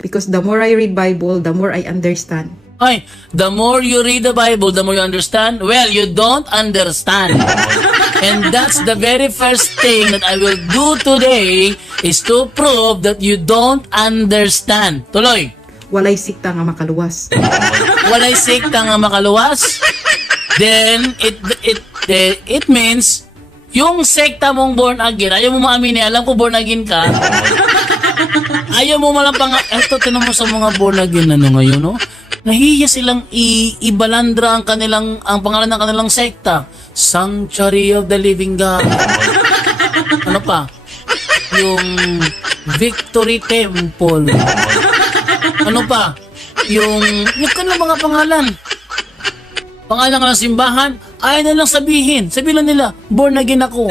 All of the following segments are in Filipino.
Because the more I read Bible, the more I understand. Ay, the more you read the Bible, the more you understand. Well, you don't understand. And that's the very first thing that I will do today is to prove that you don't understand. Tuloy. Walay sikta nga makaluwas. Walay sikta nga makaluwas. Then, it means, yung sekta mong born again, ayaw mo maaminin, alam ko born again ka, ayaw mo malampang, eto, tinan mo sa mga born again, ngayon, no? Nahiya silang ibalandra ang pangalan ng kanilang sekta, Sanctuary of the Living God. Ano pa? Yung Victory Temple. Ano pa? Yung kanilang mga pangalan. Pangalan ng simbahan, ayaw na lang sabihin. Sabihin lang nila, born again ako.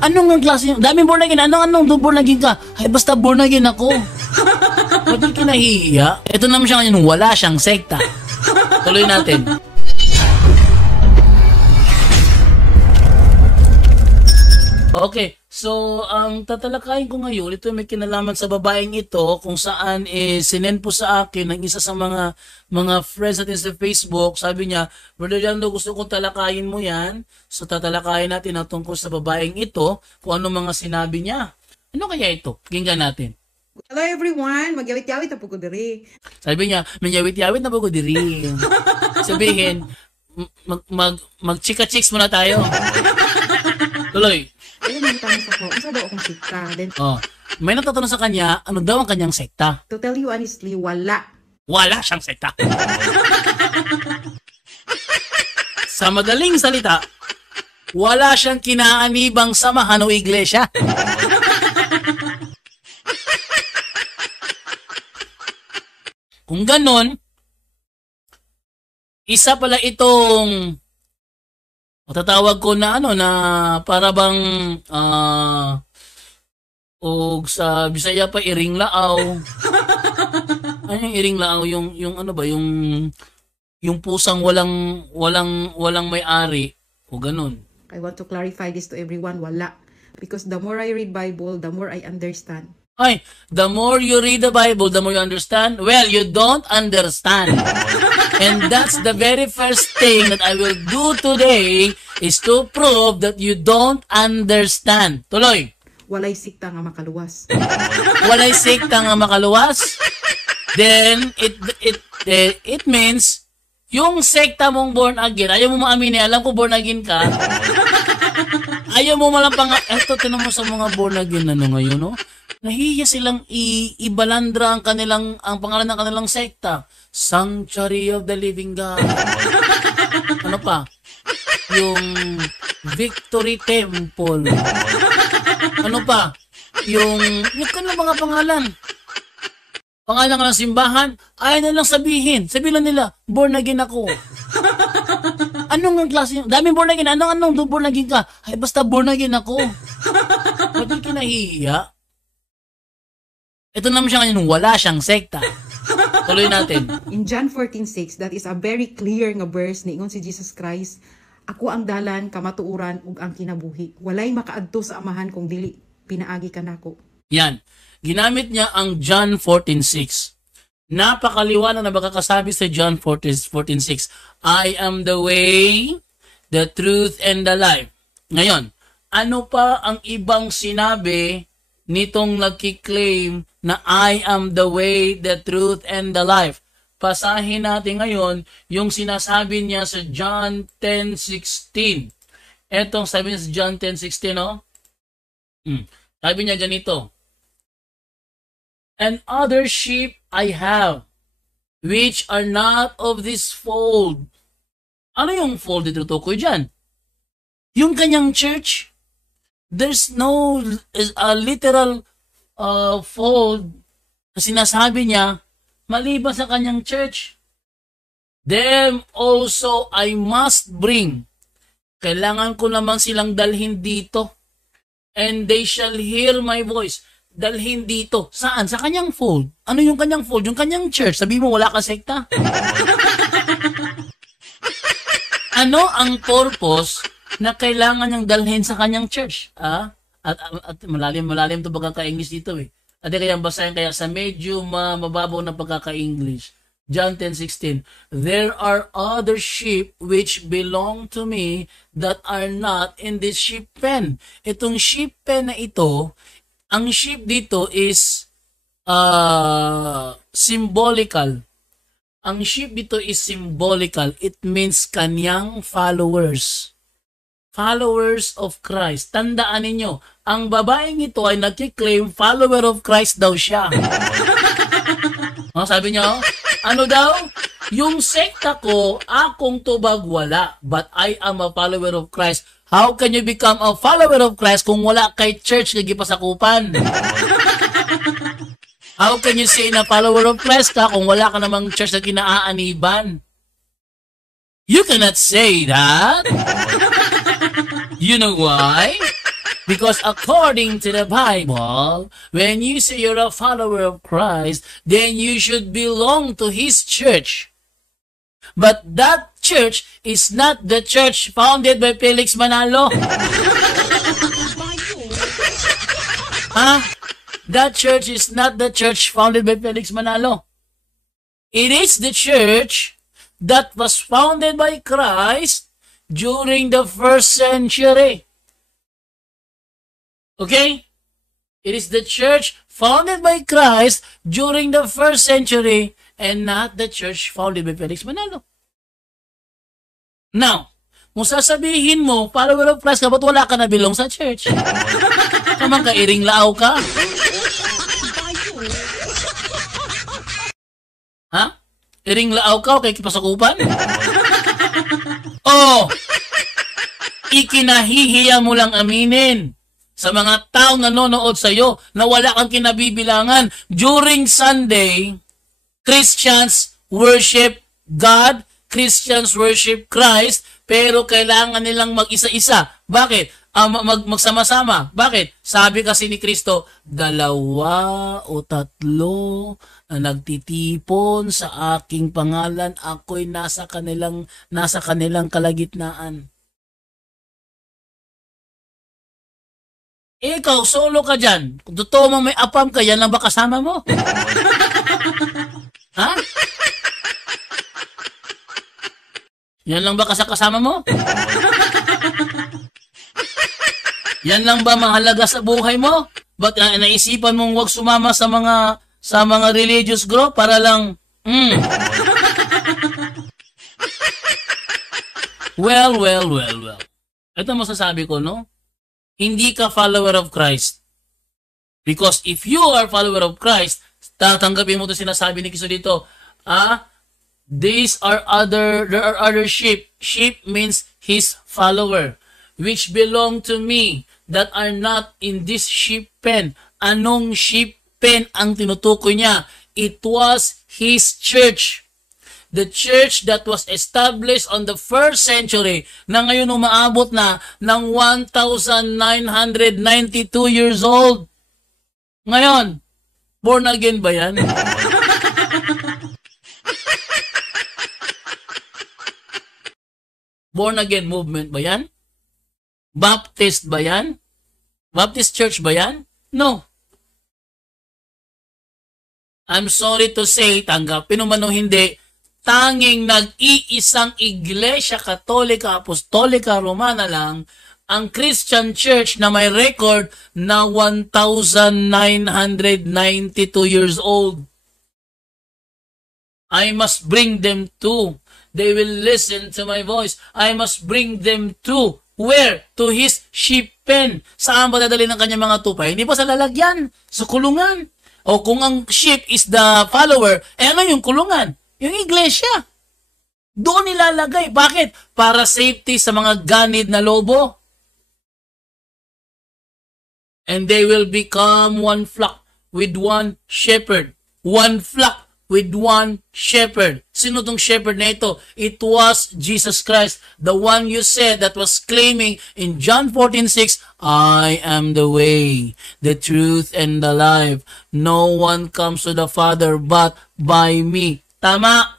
Anong klase? Daming born again. Anong born again ka? Ay, basta born again ako. Bakit ka nahihiya? Ito naman siya ngayon, wala siyang sekta. Tuloy natin. Okay, so ang tatalakayin ko ngayon, ito may kinalaman sa babaeng ito kung saan sinend po sa akin ng isa sa mga friends natin sa Facebook. Sabi niya, Brother Jando, gusto kong talakayin mo yan. So tatalakayin natin ang tungkol sa babaeng ito, kung ano mga sinabi niya. Ano kaya ito? Pakinggan natin. Hello everyone, magyawit-yawit na po ko diri. Sabi niya, magyawit-yawit na po ko diri. Sabihin, mag-chika-chiks muna tayo. Tuloy. Ayun ang tanong sa ko, isa daw akong sikta. Then, may nagtatanong sa kanya, ano daw ang kanyang sekta? to tell you honestly, wala. Wala siyang sekta. Sa madaling salita, wala siyang kinaanibang samahan o iglesia. Kung ganon, isa pala itong matatawag ko na na para bang sa Bisaya pa iring laaw. Ano yung iring laaw? Yung ano ba? Yung pusang walang may-ari o ganon. I want to clarify this to everyone, wala. Because the more I read Bible, the more I understand. Ay, the more you read the Bible, the more you understand. Well, you don't understand. And that's the very first thing that I will do today is to prove that you don't understand. Tuloy. Walay sikta nga makaluwas. Walay sekta nga makaluwas. Then, it means, yung sekta mong born again, ayaw mo maaminin, alam ko born again ka, ayaw mo malampang, eto, tinan mo sa mga born again ngayon, no? Nahiya silang ibalandra ang pangalan ng kanilang sekta, Sanctuary of the Living God. Ano pa? Yung Victory Temple. Ano pa? Yung kanilang mga pangalan. Pangalan ng simbahan, ayaw na lang sabihin. Sabihin lang nila, born again ako. Anong klase? Daming born again. Anong born again ka? Ay, basta born again ako. Bakit ka nahihiya? Ito naman siya ngayon, wala siyang sekta. Tuloy natin. In John 14:6, that is a very clear nga verse niingon si Jesus Christ, ako ang dalan, kamatuuran, ug ang kinabuhi. Walay makaadto sa amahan kung dili pinaagi ka nako. Yan. Ginamit niya ang John 14:6. Napakaliwanag na makakasabi sa John 14:6. I am the way, the truth, and the life. Ngayon, ano pa ang ibang sinabi nitong nagkiklaim na I am the way, the truth, and the life? Pasahin natin ngayon yung sinasabi niya sa John 10:16. Etong sabi niya sa John 10:16, no? Sabi niya ganito, and other sheep I have, which are not of this fold. Ano yung fold dito tukoy dyan? Yung kanyang church. There's no literal fold na sinasabi niya maliban sa kanyang church. Them also I must bring. Kailangan ko naman silang dalhin dito. And they shall hear my voice. Dalhin dito. Saan? Sa kanyang fold. Ano yung kanyang fold? Yung kanyang church. Sabi mo wala ka sekta. Ano ang purpose na kailangan niyang dalhin sa kanyang church? At malalim to baga ka-English dito eh. Ate kayang basahin kaya sa medyo mababaw na pagkaka-English. John 10:16. There are other sheep which belong to me that are not in this sheep pen. Itong sheep pen na ito, ang sheep dito is symbolical. Ang sheep dito is symbolical. It means kanyang followers. Followers of Christ. Tandaan ninyo, ang babaeng ito ay nagkiklaim follower of Christ daw siya. Sabi niyo, ano daw? Yung sekta ko, akong tubag wala, but I am a follower of Christ. How can you become a follower of Christ kung wala kay church na gipasakupan? How can you say na follower of Christ ka kung wala ka namang church na kinaaaniban? You cannot say that. You know why? Because according to the Bible, when you say you're a follower of Christ, then you should belong to His church. But that church is not the church founded by Felix Manalo. That church is not the church founded by Felix Manalo. It is the church that was founded by Christ during the 1st century. Okay? It is the church founded by Christ during the 1st century and not the church founded by Felix Manalo. Now, kung sasabihin mo, follower of Christ ka, ba't wala ka na bilong sa church? Kamang kairing lao ka? Ha? Iring lao ka o kay kipasakupan? Ikinahihiya mo lang aminin sa mga taong nanonood sa iyo na wala kang kinabibilangan. During Sunday, Christians worship God, Christians worship Christ, pero kailangan nilang mag-isa-isa. Bakit? Magsama-sama. Bakit? Sabi kasi ni Kristo, 2 o 3 na nagtitipon sa aking pangalan, ako'y nasa kanilang kalagitnaan. Ikaw, solo ka dyan. Kung totoo mo may apam ka, yan lang ba kasama mo? Ha? Yan lang ba kasama mo? Yan lang ba mahalaga sa buhay mo? Ba't naisipan mong huwag sumama sa mga religious group para lang, Well. Ito masasabi ko, no? Hindi ka follower of Christ. Because if you are follower of Christ, tatanggapin mo ito sinasabi ni Kristo dito, there are other sheep. Sheep means His follower, which belong to me, that are not in this sheep pen. Anong sheep pen ang tinutukoy niya? It was His church. The church that was established on the 1st century na ngayon umaabot na ng 1,992 years old. Ngayon, born again ba yan? Born again movement ba yan? Baptist ba yan? Baptist church ba yan? No. I'm sorry to say, tanggapin o man o hindi, tanging nag-iisang Iglesia Katolika Apostolika Romana lang ang Christian Church na may record na 1,992 years old. I must bring them to. They will listen to my voice. I must bring them to. Where? To His sheep pen. Saan ba dadali ng kanyang mga tupay? Hindi pa sa lalagyan, sa kulungan. O kung ang sheep is the follower, ano yung kulungan? Yung iglesia. Doon nilalagay. Bakit? Para safety sa mga ganid na lobo. And they will become one flock with one shepherd. One flock with one shepherd. Sino tong shepherd na ito? It was Jesus Christ, the one you said that was claiming in John 14:6, I am the way, the truth, and the life. No one comes to the Father but by me. Tama.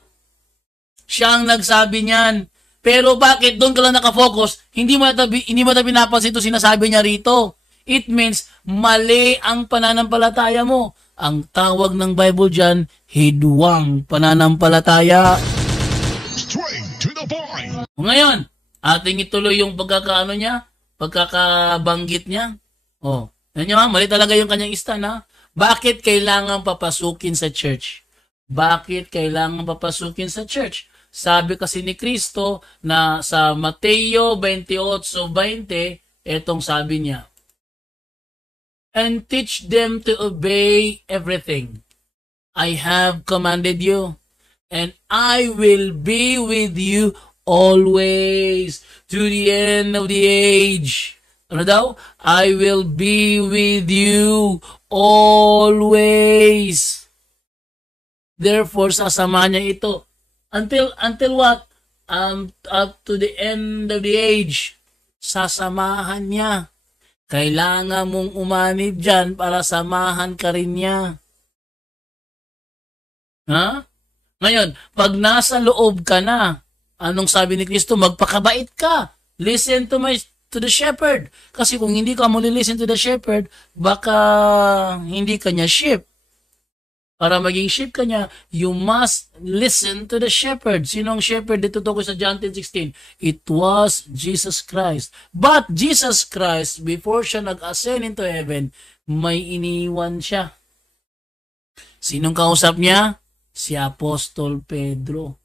Siya ang nagsabi niyan. Pero bakit doon ka lang nakafocus? Hindi mo na pinapansin ito sinasabi niya rito. It means mali ang pananampalataya mo. Ang tawag ng Bible dyan, hidwang pananampalataya. Straight to the point. Ngayon, ating ituloy yung pagkakaano niya, pagkakabanggit niya. Yan nyo mali talaga yung kanyang stand ha. Bakit kailangan papasukin sa church? Bakit kailangan papasukin sa church? Sabi kasi ni Kristo na sa Mateo 28:20, etong sabi niya, and teach them to obey everything I have commanded you, and I will be with you always to the end of the age. Ano daw? I will be with you always. Therefore, sasama niya ito. Until what? Up to the end of the age. Sasamahan niya. Kailangan mong umanib dyan para samahan ka rin niya. Ha? Ngayon, pag nasa loob ka na, anong sabi ni Kristo? Magpakabait ka. Listen to the shepherd. Kasi kung hindi ka mo listen to the shepherd, baka hindi ka niya sheep. Para maging sheep ka niya, you must listen to the shepherd. Sino ang shepherd? Dito ko sa John 10:16. It was Jesus Christ. But Jesus Christ, before siya nag-ascend into heaven, may iniwan siya. Sinong kausap niya? Si Apostol Pedro.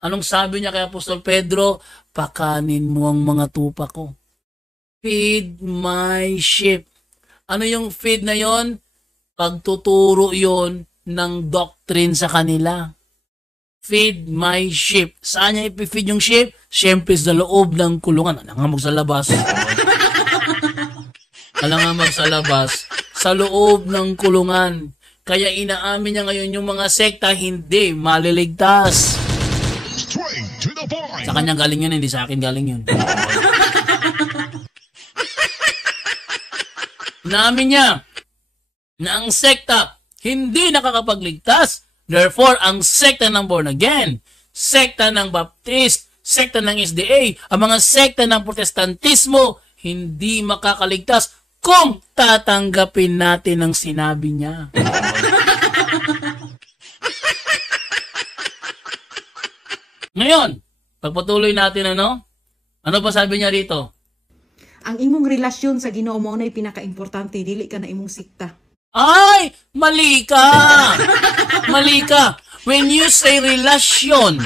Anong sabi niya kay Apostol Pedro? Pakanin mo ang mga tupa ko. Feed my sheep. Ano yung feed na yon? Pagtuturo yon ng doctrine sa kanila. Feed my sheep. Saan niya ipifeed yung sheep? Siyempre sa loob ng kulungan. Alangamag sa labas. Alangamag sa labas. Sa loob ng kulungan. Kaya inaamin niya ngayon yung mga sekta hindi maliligtas. Straight to the point. Sa kanya galing yun, hindi sa akin galing yun. Inaamin niya na ang sekta hindi nakakapagligtas. Therefore, ang sekta ng born again, sekta ng Baptist, sekta ng SDA, ang mga sekta ng Protestantismo, hindi makakaligtas kung tatanggapin natin ang sinabi niya. Ngayon, pagpatuloy natin ano pa sabi niya rito? Ang imong relasyon sa Ginoo mao na pinaka-importante, dili ka na imong sikta. Ay! Mali ka! Mali ka! When you say relasyon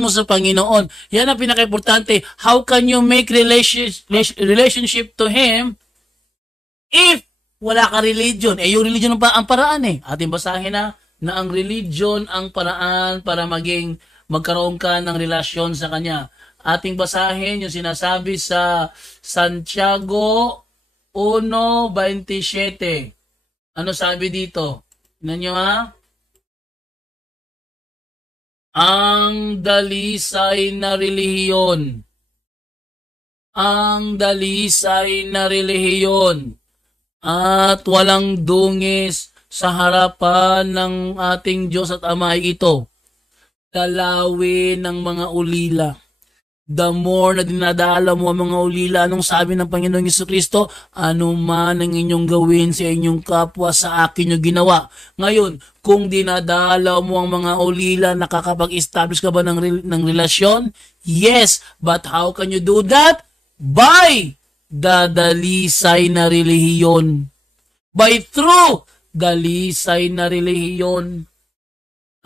mo sa Panginoon, yan ang pinaka-importante. How can you make relationship to Him if wala ka religion? Yung religion ang paraan Ating basahin na ang religion ang paraan para magkaroon ka ng relasyon sa Kanya. Ating basahin yung sinasabi sa Santiago 1:27. Ano sabi dito? Tignan nyo Ang dalisay na relihiyon. Ang dalisay na relihiyon. At walang dungis sa harapan ng ating Diyos at Ama ay ito. Dalawin ng mga ulila. The more na dinadala mo ang mga ulila, anong sabi ng Panginoong Jesucristo? Ano man ang inyong gawin sa inyong kapwa, sa akin yung ginawa. Ngayon, kung dinadala mo ang mga ulila, nakakapag-establish ka ba ng relasyon? Yes, but how can you do that? By the dalisay na relihiyon. By through dalisay na relihiyon.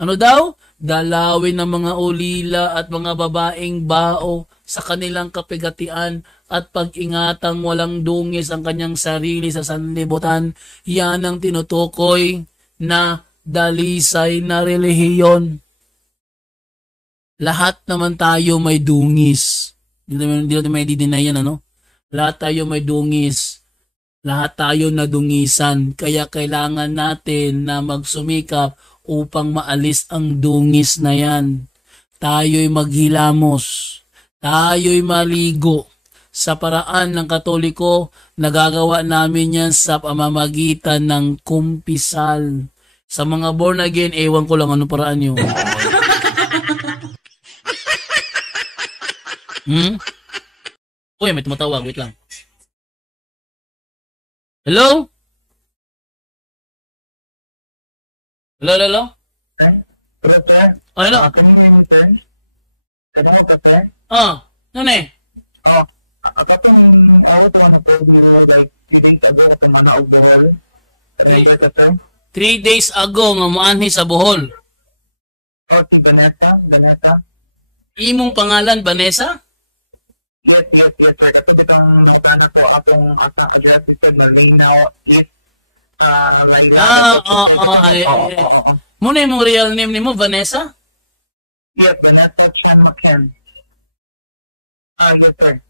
Ano daw? Dalawin ng mga ulila at mga babaeng bao sa kanilang kapigatian at pag-ingatang walang dungis ang kanyang sarili sa sanlibutan. Yan ang tinutukoy na dalisay na relihiyon. Lahat naman tayo may dungis. Hindi natin may didinayan, Lahat tayo may dungis. Lahat tayo nadungisan. Kaya kailangan natin na magsumikap upang maalis ang dungis na yan. Tayo'y maghilamos. Tayo'y maligo. Sa paraan ng Katoliko, nagagawa namin yan sa pamamagitan ng kumpisal. Sa mga born again, ewan ko lang anong paraan nyo. Uy, may tumatawag. Wait lang. Hello? Hello, hello, hello? Pero sir, Oh, hello? kanina yun sir. Kanong ka sir? Ano eh? Kato ning, I was one who told you like 3 days ago kato mana og Bohol. Remember ka sir? 3 days ago nga muanhi sa Bohol. Si Vanessa. Imong pangalan, Vanessa? Yes sir. Kato bitong nakutana ko atong asang address said Malinaw East Laila. Sir, kato oo. Muna yung real name ni mo, Vanessa? Yes, Vanessa Chan McCann. Yes sir.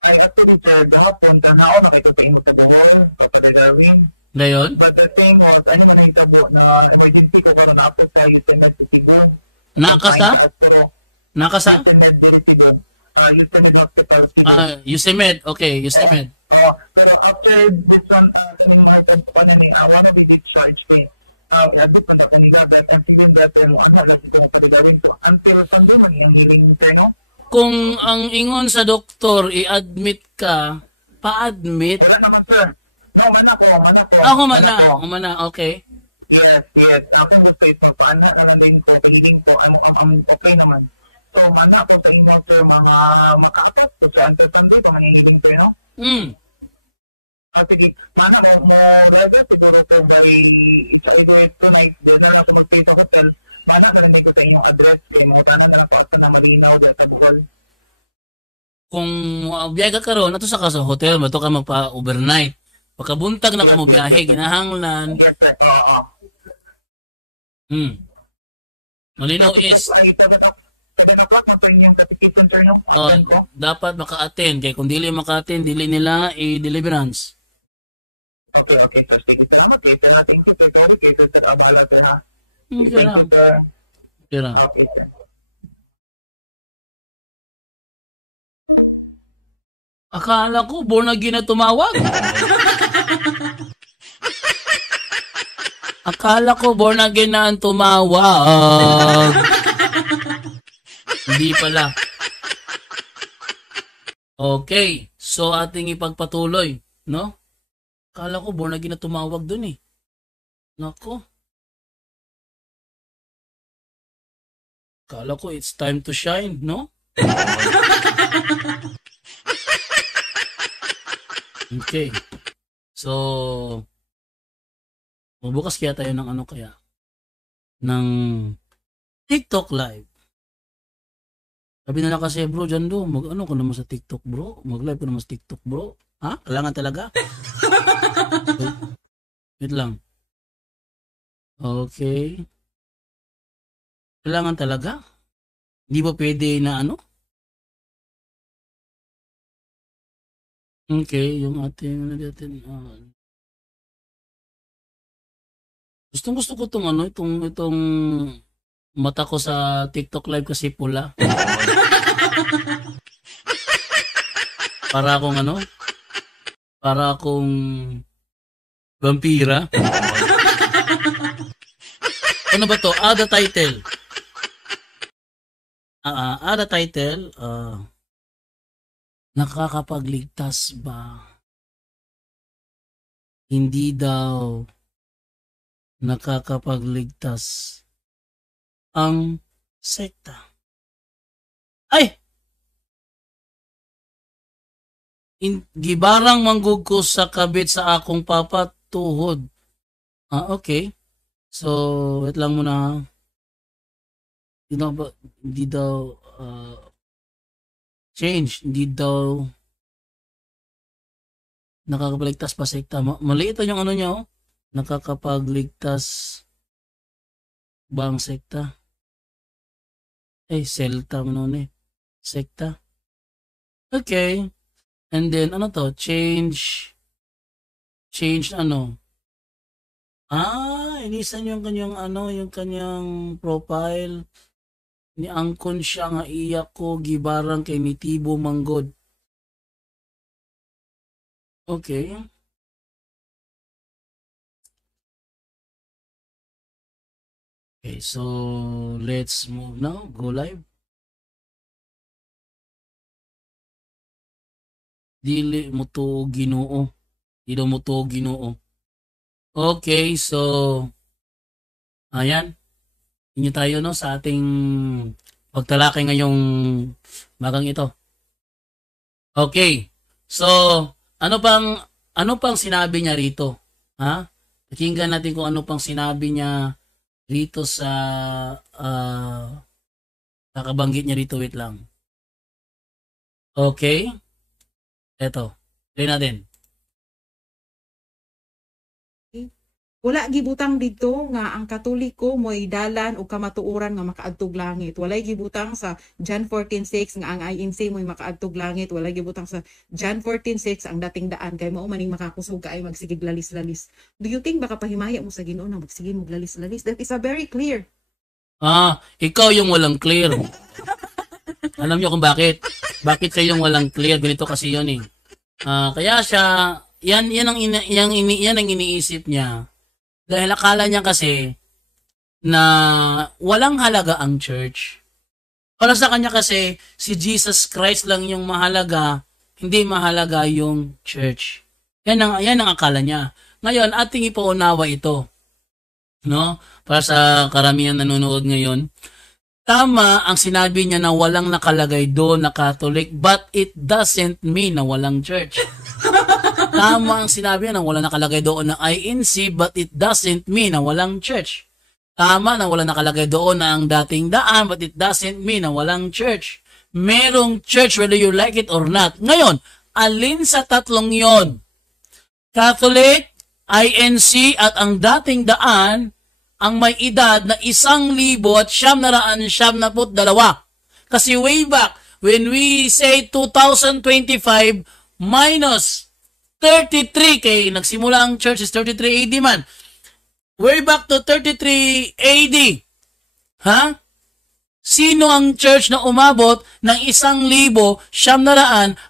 Ay, actually sir, gahapon, tanao na kayo sa imo sa Bohol, sa Padagalwin. Dayon? But the thing was, ano man nahitabo na emergency ko karon na ako sa USMED sa Cebu. Nakasa? Pero Nakasa? USMED diri Cebu. USMED Hospital Cebu. USMED. Okay, USMED. Pero after this one, kaning mahitabo ko na ni, wanna be discharged kay i-admit man ako nila that I'm feeling better mo anak lagi ko mapadigawin to until Sunday man yung healing sir, no? Kung ang ingon sa doktor, i-admit ka, pa-admit. Wala naman sir. No, mana ko. Humana, okay. Yes. Akong gusto is magpaana na lang din ko, pahiling ko, I'm okay naman. So, mana ko sa imo sir, mga makaapat ko sa until Sunday, pamanihiling sir, no? Sige, mana mo laga siguro ko by it's either tonight, din na lang ko mag-stay sa hotel, mana na lang din ko sa inyong address, kay mahutanan na lang ko asa na Malinaw diya sa Bohol. Kung biyaga ka ron, ato sa hotel, mato ka magpa-overnight. Pagkabuntag na Yes, mo biyahe, yes. kinahanglan. Yes sir, oo. Malinaw So, is, 7 o'clock mo to inyong katikisan sir, no? Attend ko. dapat maka-attend. Kaya kung dili maka-attend, dili nila i-deliverance. Okay sir, sige. Salamat kay sir. Thank you sir. Sorry kay sir Abala sir ha. Sige, thank you sir. Kira. Okay sir. Akala ko, born again na tumawag. Akala ko, born again na ang tumawag. Hindi pala. Okay. So, ating ipagpatuloy. No? Akala ko, born again na tumawag dun eh. Nako. Akala ko, it's time to shine. No? Okay. So, bukas kaya tayo ng ano kaya? Ng TikTok live. Sabi na kasi, bro, dyan do, mag-ano ka naman sa TikTok, bro? Mag-live ka naman sa TikTok, bro? Ha? Kailangan talaga? Wait lang. Okay. Kailangan talaga? Hindi ba pwede na ano? Okay, yung ating ano natin. Gustong-gusto ko itong ano, itong mata ko sa TikTok live kasi pula. Para akong ano? Para akong vampira. Ano ba to? The title. The title. Nakakapagligtas ba? Hindi daw nakakapagligtas ang sekta. Ay! Gibarang manggug ko sa kabit sa akong papatuhod. Okay. So, wait lang muna. Hindi daw change, hindi daw nakakapagligtas pa sekta. Maliit yung ano niya, oh. Nakakapagligtas ba ang sekta? Selta mo nun eh. Sekta. Okay. And then, ano to? Change ano? Inisan yung kanyang ano, yung kanyang profile. Niangkon siya nga iyak ko gibarang kay Mitibo Manggod. Okay. Okay, so let's move now. Go live. Dili mo to Ginoo. Ilo mo to, Ginoo. Okay, so ayan. Inyo tayo no sa ating pagtalakay ngayong magang ito. Okay. So, ano pang sinabi niya rito? Ha? Pakinggan natin kung ano pang sinabi niya rito sa nakabanggit niya rito. Wait lang. Okay. Eto. Play natin. Wala gibutang dito nga ang Katoliko mo'y dalan o kamatuoran nga makaadtog langit. Walay gibutang sa John 14:6 nga ang INC mo'y makaadtog langit. Walay gibutang sa John 14:6 ang dating daan kay mao maning makakusog kaay magsigig lalis-lalis. Do you think baka pahimaya mo sa Ginoo na magsigig mo lalis-lalis? That is a very clear. Ikaw yung walang clear. Alam niyo kung bakit? Bakit siya yung walang clear? Ganito kasi yun eh. Kaya siya, yan ang iniisip niya. Dahil akala niya kasi na walang halaga ang church. Para sa kanya kasi, si Jesus Christ lang yung mahalaga, hindi mahalaga yung church. Yan ang akala niya. Ngayon, ating ipaunawa ito. No? Para sa karamihan nanonood ngayon. Tama ang sinabi niya na walang nakalagay doon na Catholic, but it doesn't mean na walang church. Tama ang sinabi niya na walang nakalagay doon na INC, but it doesn't mean na walang church. Tama na walang nakalagay doon na ang dating daan, but it doesn't mean na walang church. Merong church whether you like it or not. Ngayon, alin sa tatlong yon? Catholic, INC, at ang dating daan, ang may edad na 1,972. Kasi way back, when we say 2025 minus 33, kay nagsimula ang church is 33 AD man. Way back to 33 AD. Ha? Sino ang church na umabot ng 1,972?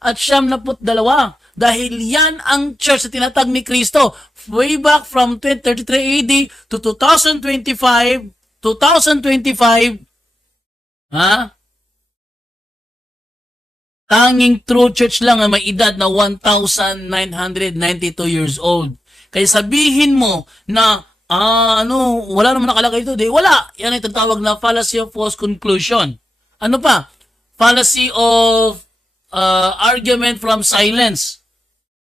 Dahil yan ang church na tinatag ni Kristo. Way back from 33 AD to 2025. Ha? Tanging true church lang ang may edad na 1,992 years old. Kaya sabihin mo na, wala naman nakalagay ito. Wala. Yan ay tatawag na fallacy of false conclusion. Ano pa? Fallacy of argument from silence.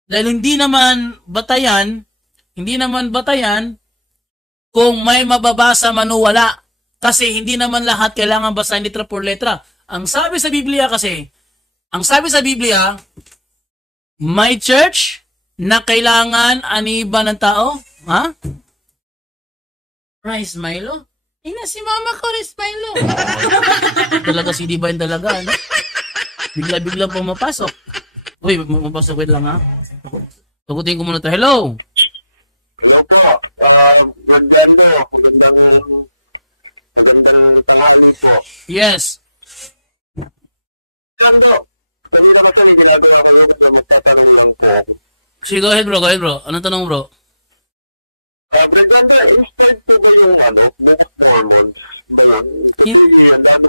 Dahil hindi naman batayan kung may mababasa man o wala. Kasi hindi naman lahat kailangan basahin letra por letra. Ang sabi sa Biblia, may church na kailangan aniba ng tao? Ha? Rice Milo? Si mama ko, Rice Milo. Talaga si Divine talaga, ano? Bigla-bigla pumapasok. Uy, mapasok, wait lang ha. Sagutin ko muna ito. Hello? Hello po. Rodjando, magandang tanghali po. Yes. Rodjando, kanina kasi may ginagawa kayo kaya magtatanong lang po ako. Sige, go ahead bro. Anong tanong bro? Rodjando, inspired po ba yung Book of Mormons ba yun? Kasi ang dami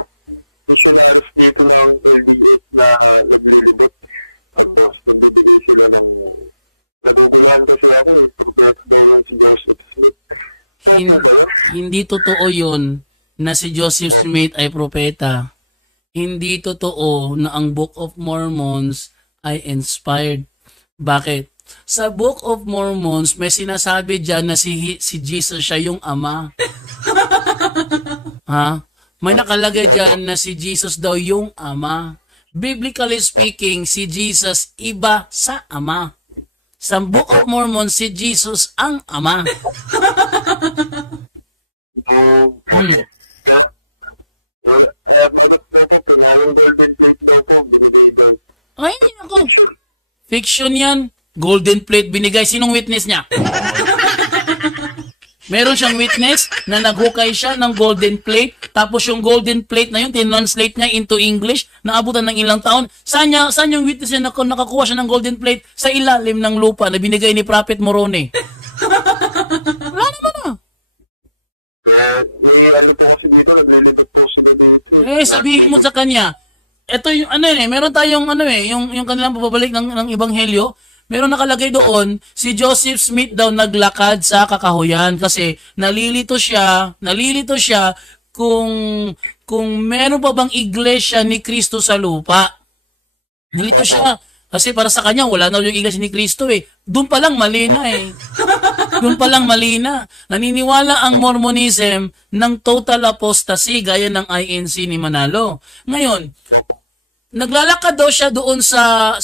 missionaries dito ng LDS na naglilibot. Tapos nagbibigay sila ng naguguluhan kasi ako propeta daw yung si Joseph Smith. So, ba yun? Hindi totoo yun na si Joseph Smith ay propeta. Hindi totoo na ang Book of Mormons ay inspired. Bakit? Sa Book of Mormons, may sinasabi dyan na si Jesus siya yung ama. Ha? May nakalagay dyan na si Jesus daw yung ama. Biblically speaking, si Jesus iba sa ama. Sa Book of Mormon, si Jesus ang ama. Magot daw po, pinayang golden plate daw po, binigay daw. Ay, ako. Fiction yan. Golden plate binigay. Sinong witness niya? Meron siyang witness na naghukay siya ng golden plate, tapos yung golden plate na yun, tinranslate niya into English, naabutan ng ilang taon. Saan yung witness niya nakakuha siya ng golden plate? Sa ilalim ng lupa na binigay ni Prophet Moroni. Wala naman ah. Kaya, may po kasi dito, naglilibot po sila dito. Sabihin mo sa kanya, ito yung meron tayong yung kanilang pababalik ng Ebanghelyo, Meron nakalagay doon, si Joseph Smith daw naglakad sa kakahuyan kasi nalilito siya kung meron pa bang iglesia ni Kristo sa lupa. Nalilito siya. Kasi para sa kanya, wala na yung iglesia ni Kristo eh. Doon pa lang mali na eh. Doon pa lang mali na. Naniniwala ang Mormonism ng total apostasy gaya ng INC ni Manalo. Ngayon, naglalakad daw siya doon sa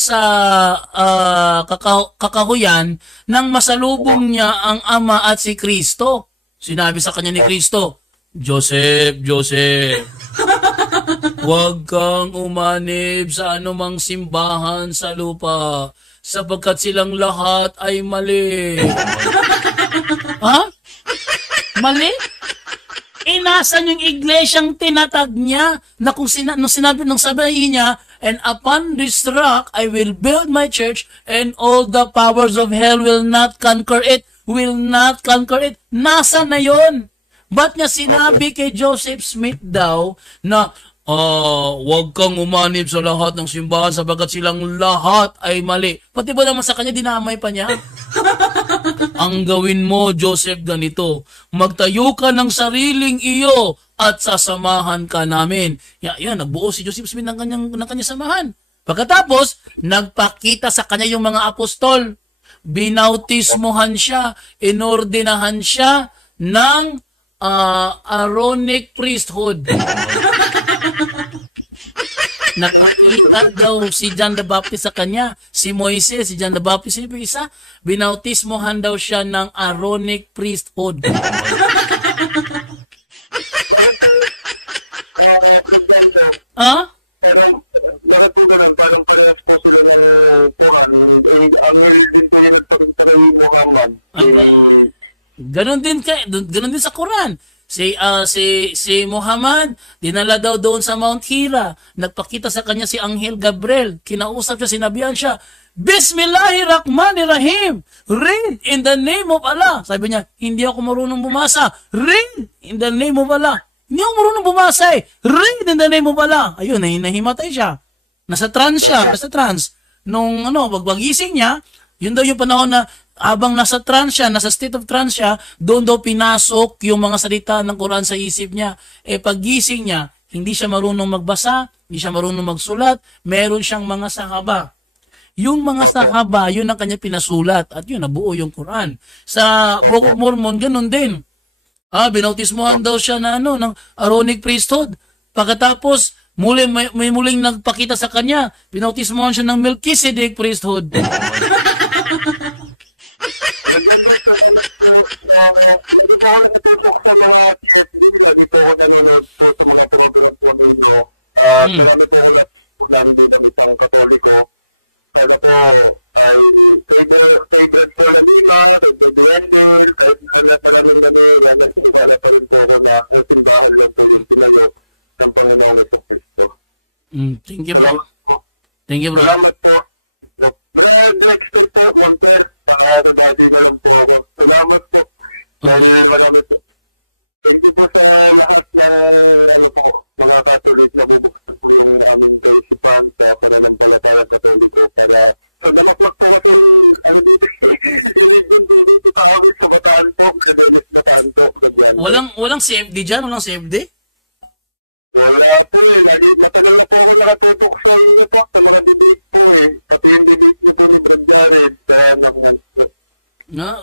kakahuyan nang masalubong niya ang Ama at si Kristo. Sinabi sa kanya ni Kristo, Joseph, huwag kang umanib sa anumang simbahan sa lupa sapagkat silang lahat ay mali. Ha? Mali? Inasan yung iglesyang tinatag niya na kung nung sabi niya, and upon this rock I will build my church and all the powers of hell will not conquer it. Nasa na yon? Ba't niya sinabi kay Joseph Smith daw na huwag kang umanib sa lahat ng simbahan sapagkat silang lahat ay mali. Pati ba naman sa kanya, dinamay pa niya? Ang gawin mo, Joseph, ganito. Magtayo ka ng sariling iyo at sasamahan ka namin. Yan, nagbuo si Joseph Smith ng kanyang samahan. Pagkatapos, nagpakita sa kanya yung mga apostol. Binautismohan siya, inordinahan siya ng Aaronic priesthood. Nakikita daw si John the Baptist sa kanya, si Moises, si John the Baptist, yung isa, binautismohan daw siya ng Aaronic priesthood. Bakit Presidente? Parang, bakit po ganun? Parang parehas po sila ng Quran. Ang hilig din po yung nagpakita kay Muhammad. Ganon din sa Quran. Si Muhammad, dinala daw doon sa Mount Hira. Nagpakita sa kanya si Anghel Gabriel. Kinausap siya, sinabihan siya, Bismillahirrahmanirrahim. Read in the name of Allah. Sabi niya, hindi ako marunong bumasa. Read in the name of Allah. Hindi ako marunong bumasa eh. Read in the name of Allah. Ayun, nahimatay siya. Nasa trance siya. Nung pagbagising niya, yun daw yung panahon na habang nasa trance siya, nasa state of trance siya, doon daw pinasok yung mga salita ng Quran sa isip niya. Paggising niya, hindi siya marunong magbasa, hindi siya marunong magsulat, meron siyang mga sahaba. Yung mga sahaba, yun ang kanya pinasulat at yun, nabuo yung Quran. Sa Book of Mormon, ganun din. Binautismohan daw siya na ng Aaronic priesthood. Pagkatapos, may muling nagpakita sa kanya, binautismohan siya ng Melchizedek priesthood. Naganda po, lagi po ako nakatutok sa mga CFD, lagi po ako nanonood po sa mga program po ninyo. Marami po ako lapunan din ng isang Katoliko. Kaya po ay kay Brad Paul Lima, kay Brad Wendell, kahit maraming nanira, nagsiwala pa rin po ako na ang simbahan lang po yung tinayo ng Panginoong Jesucristo. Thank you. Salamat po. Thank you, bro. Salamat po. Brad Dexter po, Monter. Nakakabati na lang po ako. Salamat po. Dahil marami po. Thank you po sa lahat ng mga Katolik na bubuksan po yung aming kaisipan sa pananampalatayang Katoliko para sa damakmak po kasi dito, yung region dito sa amin sa Bataan po, Cabeles Bataan po. Walang CFD dyan? Walang CFD? Wala po eh. Matagal na po ako nakatutok sa inyo po, sa mga debate po eh. Pati yung debate niyo po ni Brad Jared.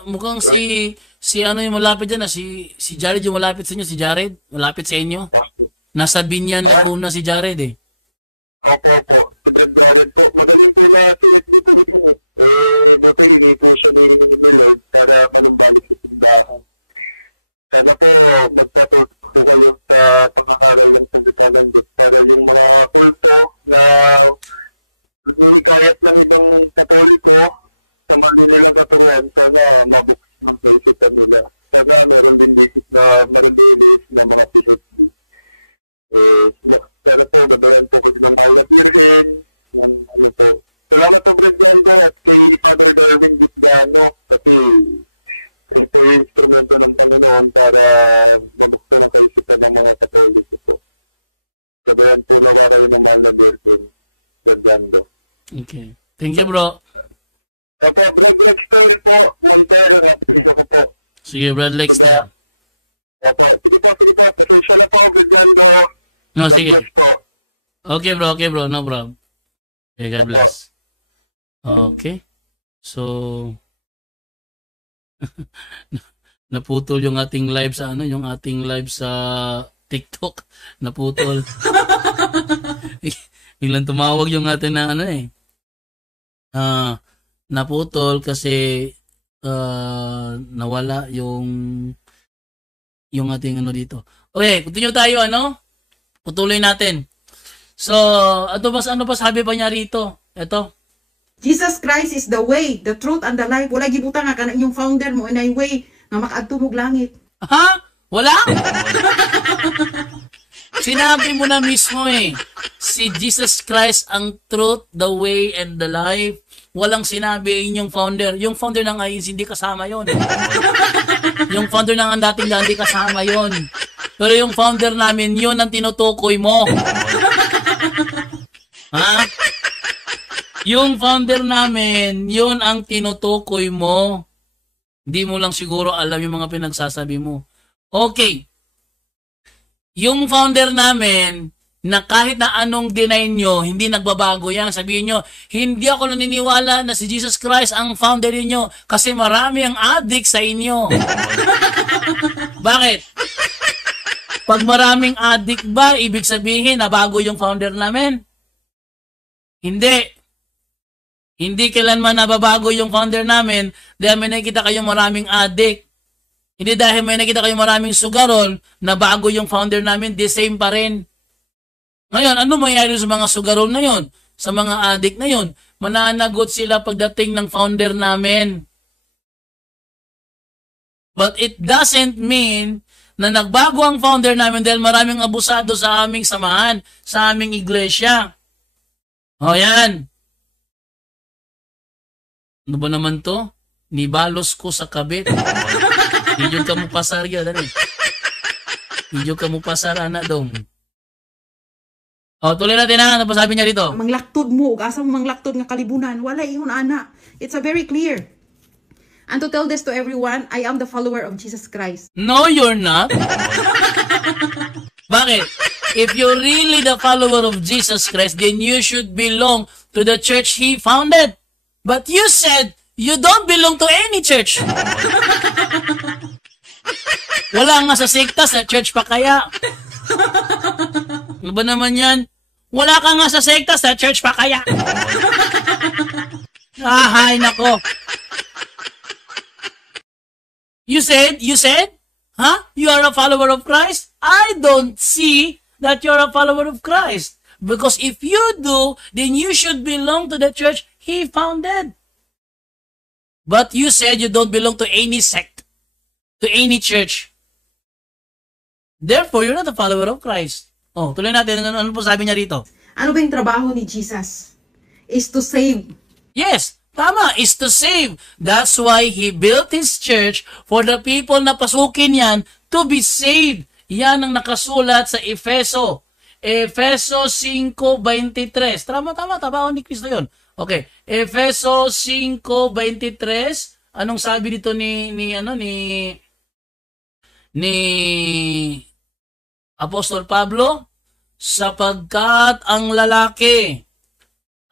Mukhang si yung malapit dyan si Jared yung malapit sa inyo. Si Jared, malapit sa inyo. Nasa Binyan na una si Jared eh. Opo. Si Brad Jared po. Magaling po na si FD po yun eh. Buti hingi po siya ni Lord para manumbalik sa tindahan. Sana po magpatuloy po kayo sa pangangaral ng salita ng Diyos para yung mga kulto na hinikayat ng ibang Katoliko sa mali nilang katuruan, sana mabuksan ng kaisipan nila. Sana meron din disis na marabilis na mga PhD. Sana po, gadalan po kayo ng mahal na birhen, ng po. Salamat po, Brad Jando, at kay Father Darwin Gitgano, kasi kayo po yung instrumento ng Panginoon para mabuksan ang kaisipan ng mga Katoliko po. Sabayan po nawa kayo ng mahal na birhen, Brad Jando. Okay. Thank you, bro. Opo, Brad Lextor po, Montero, napiliyo ko po. Sige, Brad Lex. Sige. Opo, sige po. Pasensya na po, Brigando. No, God sige. bless po. Okay, bro. No problem. Okay, God Opo. bless. Okay. So, naputol yung ating live sa yung ating live sa TikTok. Naputol. Biglang tumawag yung atin na naputol kasi nawala yung ating dito. Okay, continue tayo Putuloy natin. So, ano pa sabi pa niya rito? Ito. Jesus Christ is the way, the truth, and the life. Wala gibutang nga kana inyong founder mo inay way nga makaadto mo langit. Ha? Wala? Sinabi mo na mismo si Jesus Christ ang truth, the way, and the life. Walang sinabi inyong founder. Yung founder ng INC, hindi kasama yon. Yung founder ng dating hindi kasama yon. Pero yung founder namin, yun ang tinutukoy mo. Ha? Yung founder namin, yun ang tinutukoy mo. Hindi mo lang siguro alam yung mga pinagsasabi mo. Okay. Yung founder namin, na kahit na anong deny nyo, hindi nagbabago yan. Sabihin nyo, hindi ako naniniwala na si Jesus Christ ang founder niyo kasi marami ang addict sa inyo. Bakit? Pag maraming addict ba, ibig sabihin na bago yung founder namin? Hindi. Hindi kailanman nababago yung founder namin dahil may nakikita kayong maraming addict. Hindi dahil may nakikita kayong maraming sugarol na bago yung founder namin, the same pa rin. Ngayon, ano mangyayari sa mga sugarol na yon? Sa mga addict na yon? Mananagot sila pagdating ng founder namin. But it doesn't mean na nagbago ang founder namin dahil maraming abusado sa aming samahan, sa aming iglesia. O yan. Ano ba naman to? Nibalos ko sa kabit. Hindi ka mo pasar yan. Hindi ka mo pasar, anak dong. O, tuloy natin ano pa sabi niya dito? Manglaktod mo, asa mo manglaktod nga kalibunan. Wala iyon, ana. It's a very clear. And to tell this to everyone, I am the follower of Jesus Christ. No, you're not. Bakit? If you're really the follower of Jesus Christ, then you should belong to the church He founded. But you said, you don't belong to any church. Wala nga sa sekta, sa church pa kaya. Ano ba naman yan? Wala ka nga sa sekta, sa church pa kaya. Hay nako. You said, huh? You are a follower of Christ? I don't see that you're a follower of Christ. Because if you do, then you should belong to the church He founded. But you said you don't belong to any sect, to any church. Therefore, you're not a follower of Christ. Oh, tuloy natin. Ano po sabi niya rito? Ano ba yung trabaho ni Jesus? Is to save. Yes, tama, is to save. That's why He built His church for the people na pasukin yan to be saved. Yan ang nakasulat sa Efeso. Efeso 5:23. Tama, trabaho ni Kristo yun. Okay, Efeso 5:23. Anong sabi dito ni Apostol Pablo? Sapagkat ang lalaki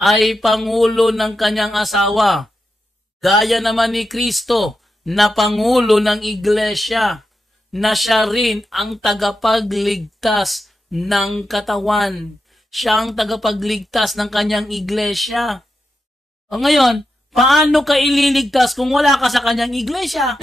ay pangulo ng kanyang asawa, gaya naman ni Kristo na pangulo ng iglesia, na siya rin ang tagapagligtas ng katawan. Siya ang tagapagligtas ng kanyang iglesia. O ngayon, paano ka ililigtas kung wala ka sa kanyang iglesia?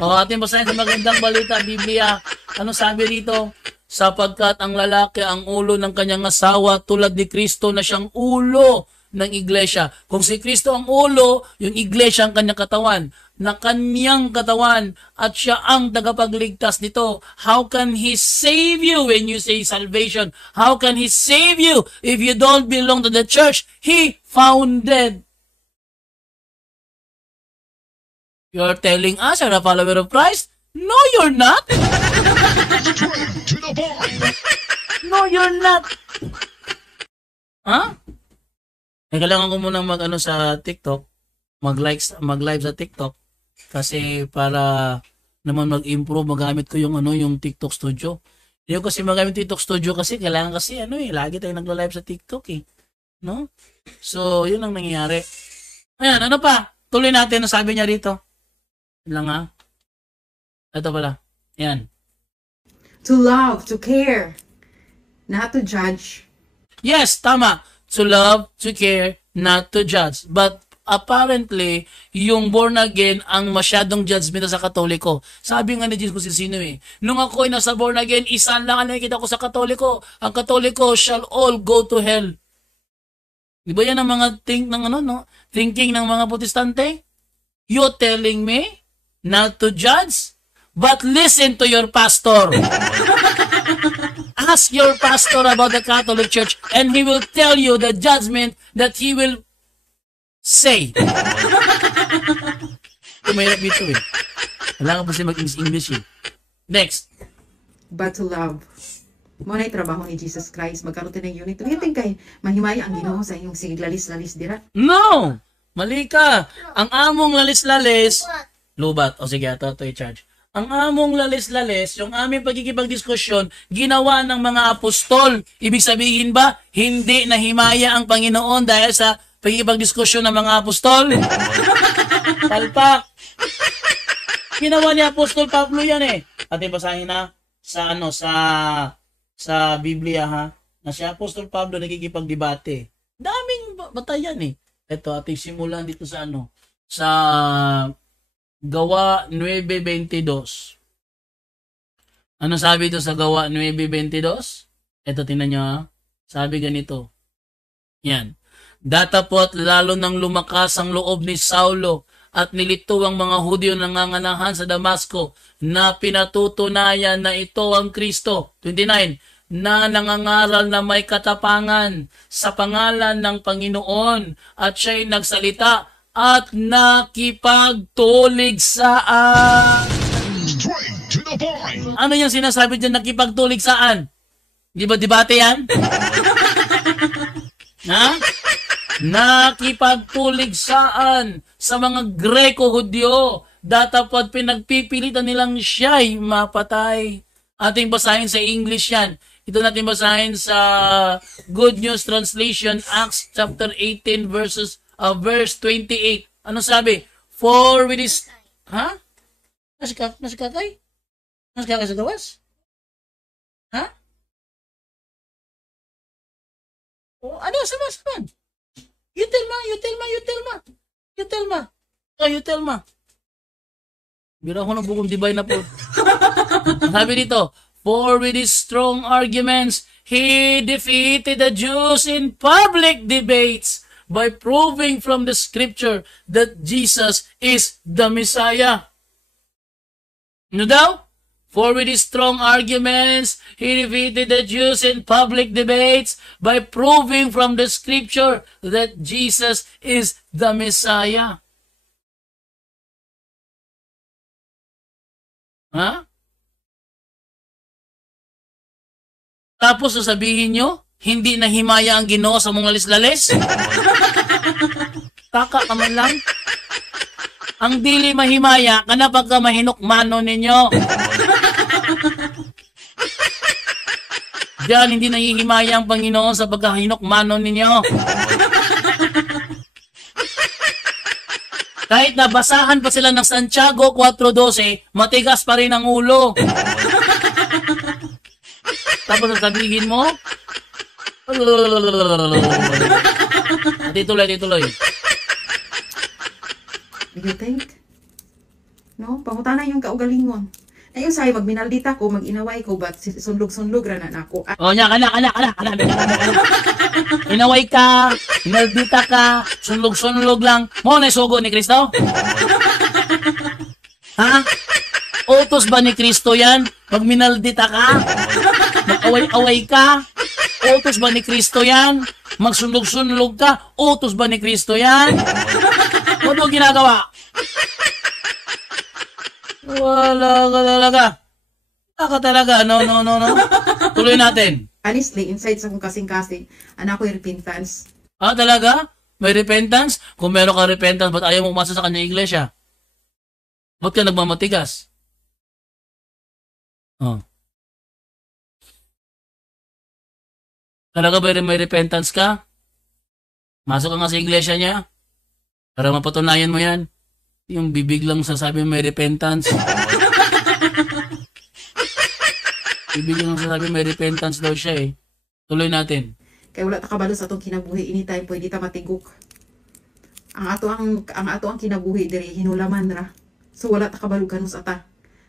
O ating basahin sa magandang balita, Biblia. Ano sabi rito? Sapagkat ang lalaki ang ulo ng kanyang asawa tulad ni Kristo na siyang ulo ng iglesia. Kung si Kristo ang ulo, yung iglesia ang kanyang katawan, na kanyang katawan at siya ang tagapagligtas nito. How can He save you when you say salvation? How can He save you if you don't belong to the church He founded? You're telling us you're a follower of Christ? No, you're not. Straight to the point. No, you're not. Huh? kailangan ko muna mag-ano sa TikTok, mag-live sa TikTok kasi para naman mag-improve, magamit ko yung yung TikTok Studio. Hindi ko kasi magamit TikTok Studio kasi kailangan kasi lagi tayong nagla-live sa TikTok no? So, yun ang nangyayari. Ayan, ano pa? Tuloy natin ang sabi niya dito. Yun lang ha. Ito pala. Yan. To love, to care, not to judge. Yes, tama. To love, to care, not to judge. But apparently, yung born again ang masyadong judgmental sa Katoliko. Sabi nga ni Jesus kung sino nung ako ay nasa born again, isa lang ang nakikita ko sa Katoliko. Ang Katoliko shall all go to hell. Diba yan ang mga thinking ng mga Protestante? You telling me not to judge? But listen to your pastor. Ask your pastor about the Catholic Church and he will tell you the judgment that he will say. Tumayap dito Wala ka pa siya mag-English Next. But to love. Mo na trabaho ni Jesus Christ. Magkaroon tayo ng unit. Ngayon kay mahimaya ang Ginoo sa inyong sige lalis-lalis dira. No! Mali ka. Ang among lalis-lalis, lubat. O sige, ito i-charge. Ang among lalis-lalis, yung aming pagkikipagdiskusyon, ginawa ng mga apostol. Ibig sabihin ba, hindi nahimaya ang Panginoon dahil sa pagkikipagdiskusyon ng mga apostol? Palpak. Ginawa ni Apostol Pablo yan Ating basahin na sa Biblia na si Apostol Pablo nakikipagdebate. Daming batayan Ito, ating simulan dito sa sa Gawa 9:22. Ano sabi ito sa Gawa 9:22? Ito, tingnan nyo Sabi ganito. Yan. Datapot lalo nang lumakas ang loob ni Saulo at nilito ang mga Hudyo nanganganahan sa Damasco na pinatutunayan na ito ang Kristo. 29. Na nangangaral na may katapangan sa pangalan ng Panginoon at siya'y nagsalita at nakipagtuligsaan. Straight to the point. Ano yung sinasabi dyan, nakipagtuligsaan? Di ba debate yan? Nakipagtuligsaan sa mga Greko-Hudyo. Datapot pinagpipilitan nilang siya'y mapatay. Ating basahin sa English yan. Ito natin basahin sa Good News Translation, Acts chapter 18 verse 28. Ano sabi? For with his... Nasikakay? Nasikakay sa gawas? Ano? Sama? You tell ma. Bira ko na bukong dibay na po. Sabi dito, for with his strong arguments, he defeated the Jews in public debates by proving from the scripture that Jesus is the Messiah. Ano daw? For with his strong arguments, he defeated the Jews in public debates by proving from the scripture that Jesus is the Messiah. Tapos sasabihin nyo, hindi nahimaya ang Ginoo sa mga lalis-lalis? Taka ka man lang. Ang dili mahimaya, kana pagka mahinukmano ninyo. Diyan, hindi nahihimaya ang Panginoon sa pagkahinukmano ninyo. Kahit nabasahan pa sila ng Santiago 4:12, matigas pa rin ang ulo. Tapos sabihin mo, tituloy. You think? No? Pangutana yung kaugalingon. Ayun sa'yo, magminaldita ko, mag-inaway ko, ba't sunlog-sunlog ranan ako? O, nya, kana. Inaway ka, minaldita ka, sunlog-sunlog lang. Mo na sugo ni Kristo? Utos ba ni Kristo yan? Pag minaldita ka? Mag-away-away ka? Utos ba ni Kristo yan? Magsunlog-sunlog ka? Utos ba ni Kristo yan? Ano ginagawa? Wala ka talaga. No. Tuloy natin. Honestly, inside sa kong kasing-kasing, anak ko yung repentance. Talaga? May repentance? Kung meron ka repentance, ba't ayaw mo umasa sa kanya iglesia? Ba't ka nagmamatigas? Oh. Talaga ba may repentance ka? Masok ka nga sa iglesia niya? Para mapatunayan mo yan. Yung bibig lang sasabi may repentance. Bibig lang sasabi may repentance daw siya eh. Tuloy natin. Kaya wala ta kabalo sa atong kinabuhi anytime pwede ta matigok. Ang ato ang kinabuhi diri hinulaman ra. So wala ta kabalo kanus ata.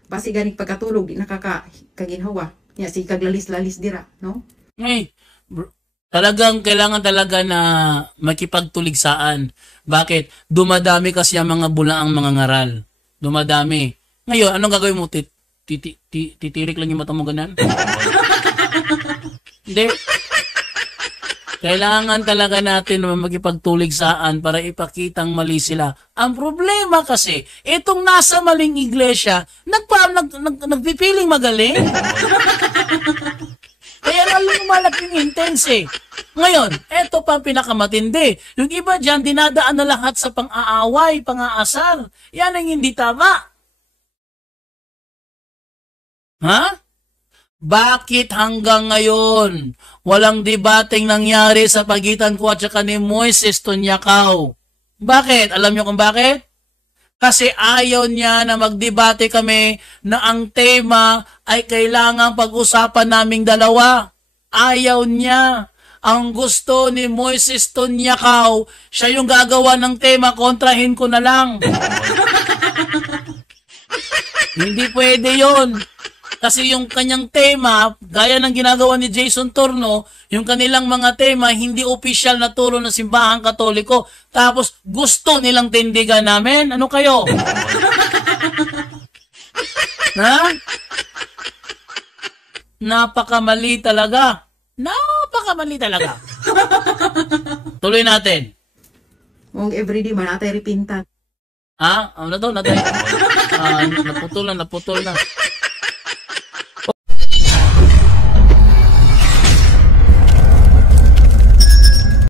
Basi ganing pagkatulog di nakakaginhawa. Nya si kaglalis-lalis dira, no? Ngay, talagang kailangan talaga na makipagtuligsaan. Bakit? Dumadami kasi ang mga bulaang mga ngaral. Dumadami. Ngayon, anong gagawin mo? Titirik lang yung mata mo ganun? Hindi. Kailangan talaga natin makipagtuligsaan para ipakitang mali sila. Ang problema kasi, itong nasa maling iglesia, nagpipiling magaling. Kaya nga lumalaking intense eh. Ngayon, eto pa ang pinakamatindi. Yung iba dyan, dinadaan na lahat sa pang-aaway, pang-aasar. Yan ang hindi tama. Ha? Bakit hanggang ngayon walang debating nangyari sa pagitan ko at saka ni Moises Tunyakaw? Bakit? Alam niyo kung bakit? Kasi ayaw niya na magdebate kami na ang tema ay kailangang pag-usapan naming dalawa. Ayaw niya. Ang gusto ni Moises Tunyakaw, siya yung gagawa ng tema, kontrahin ko na lang. Hindi pwede yon. Kasi yung kanyang tema, gaya ng ginagawa ni Jason Torno, yung kanilang mga tema, hindi opisyal na turo ng simbahang Katoliko. Tapos, gusto nilang tindigan namin. Ano kayo? Ha? Napakamali talaga. Napakamali talaga. Tuloy natin. Kung everyday man atay repinta. Ha? Ano daw? Naputol na.